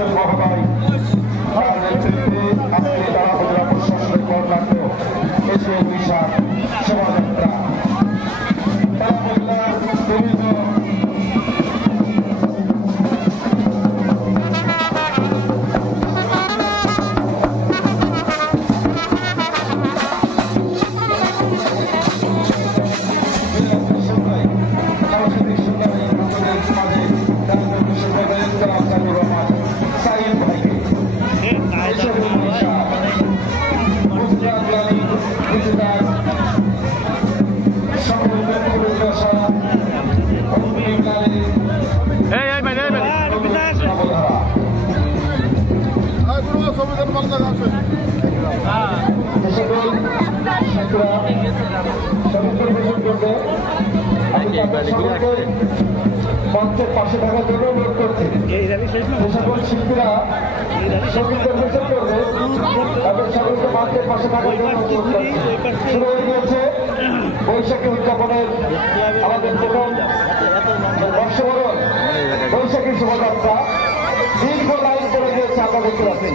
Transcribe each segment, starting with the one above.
রাসেল মহোদয় তার নেতৃত্বে আজকে তারাপোড়া প্রশাসনের কর্ণাট্য এশিয়ার বিশাল শোভাযাত্রা তারাপোড়া বিভিন্ন মঞ্চের পাশে থাকার জন্য অনুরোধ করছি। যে সকল শিল্পীরা সঙ্গীত পরিবেশন করবে তাদের সকলকে মঞ্চের পাশে থাকার জন্য অনুরোধ করছি। শুরু হয়ে গিয়েছে বৈশাখী উদযাপনের আমাদের প্রথম বর্ষবরণ বৈশাখী শোভাযাত্রা। দীর্ঘ লাইন করে গিয়েছে, আমরা দেখতে পাচ্ছি।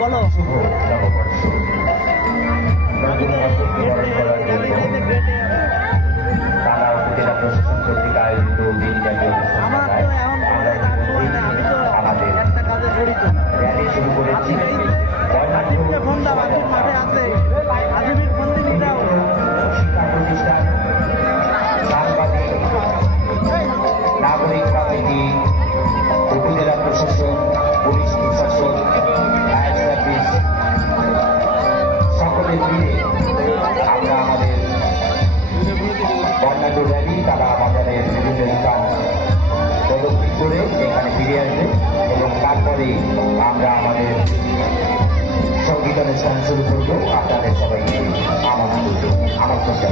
বলো তারা উপজেলা প্রশাসন কর্তৃক আয়োজিত আমাদের র্যালি শুরু করেছি। শিক্ষা প্রতিষ্ঠান, সাংবাদিক, নাগরিক কমিটি, উপজেলা প্রশাসন, পুলিশ প্রশাসন, ফায়ার সার্ভিস সকলে মিলে আমরা আমাদের বর্ণাঢ্য র্যালি তারা আমাদের বিভিন্ন স্থান প্রদক্ষিণ করে এখানে ফিরে আসবে এবং তারপরে আমরা আমাদের সঙ্গীত অনুষ্ঠান শুরু করবো। আপনাদের সবাইকে আমন্ত্রণ জানাচ্ছি।